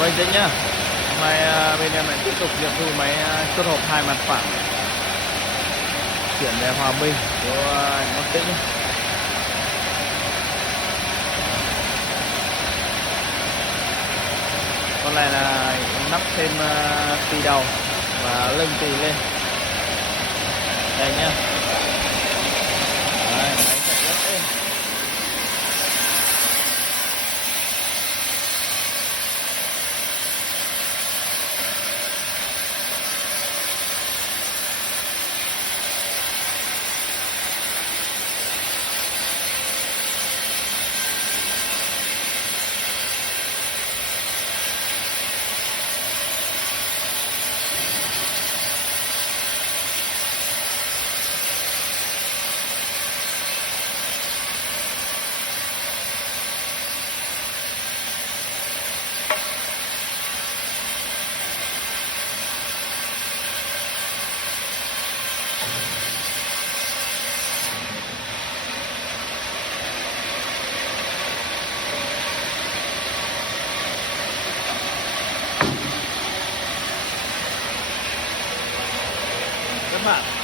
Vâng thế nhá. Hôm nay bên em lại tiếp tục nghiệm thu máy chốt hộp hai mặt phẳng chuyển về Hòa Bình của anh Bắc Tĩnh nhé. Con này là nắp thêm tì đầu và lưng tì lên đây nhá. Đấy, máy chạy rất êm. Các bạn